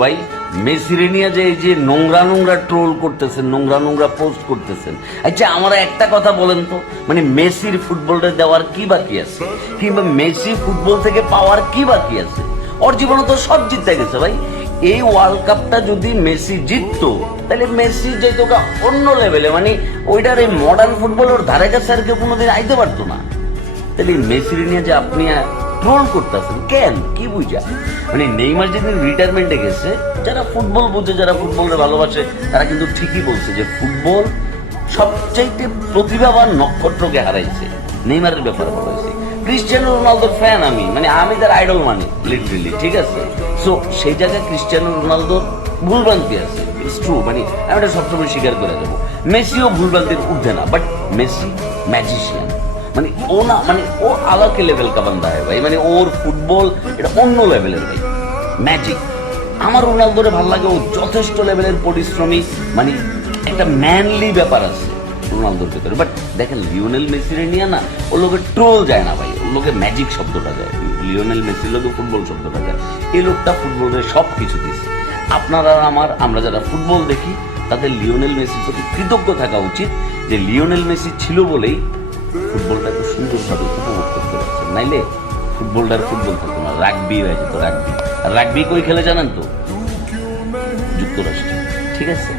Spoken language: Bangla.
ভাই মেসিরে নিয়ে যে এই যে নোংরা নোংরা ট্রোল করতেছেন, নোংরা নোংরা পোস্ট করতেছেন, আচ্ছা আমার একটা কথা বলেন তো, মানে মেসির ফুটবলটা দেওয়ার কি বাকি আছে, কিংবা মেসি ফুটবল থেকে পাওয়ার কি বাকি আছে? ওর জীবনে তো সব জিততে গেছে ভাই। এই ওয়ার্ল্ড কাপটা যদি মেসি জিততো তাহলে মেসি যেত অন্য লেভেলে, মানে ওইটার এই মডার্ন ফুটবল ওর ধারে কাছে আর কেউ কোনোদিন আইতে পারতো না। তাহলে মেসির নিয়ে যে আপনি ট্রোল করতেছেন কেন, কি বুঝা? মানে নেইমার যেদিন রিটায়ারমেন্টে গেছে, যারা ফুটবল বুঝে, যারা ফুটবলকে ভালোবাসে, তারা কিন্তু ঠিকই বলছে যে ফুটবল সবচাইতে প্রতিভাবান নক্ষত্রকে হারাইছে। নেইমারের ব্যাপারে বলেছি, ক্রিস্টিয়ানো রোনালদোর ফ্যান আমি, মানে আমি তার আইডল মানি লিটারেলি, ঠিক আছে? সো সেই জায়গায় ক্রিস্টিয়ানো রোনালদোর ভুলভ্রান্তি আছে, ইটস ট্রু, মানে আমি এটা সবসময় স্বীকার করে দেবো। মেসিও ভুলভ্রান্তির ঊর্ধ্বে না, বাট মেসি ম্যাজিশিয়ান, মানে ও না, মানে ও আলাদা লেভেল का बंदा है ভাই, মানে ওর ফুটবল এটা অন্য লেভেলের ভাই, ম্যাজিক। আমার রোনালদোরে ভালো লাগে, ও যথেষ্ট লেভেলের পরিশ্রমী, মানে একটা ম্যানলি ব্যাপার আছে রোনালদোর ভেতরে। বাট দেখেন লিওনেল মেসিরে নিয়ে না ওর লোকের ট্রোল যায় না ভাই, ওর লোকে ম্যাজিক শব্দটা যায়, লিওনেল মেসির লোকে ফুটবল শব্দটা যায়। এই লোকটা ফুটবলের সব কিছু দিচ্ছে। আপনারা আমরা যারা ফুটবল দেখি তাদের লিওনেল মেসির প্রতি কৃতজ্ঞ থাকা উচিত, যে লিওনেল মেসি ছিল বলেই ফুটবলটা এত সুন্দরভাবে উপভোগ করতে পারছেন, নাইলে ফুটবলটার ফুটবল থাকতো না, রাগবি হয়ে যেত রাগবি। আর রাগবি কই খেলে জানেন তো? যুক্তরাষ্ট্রে, ঠিক আছে?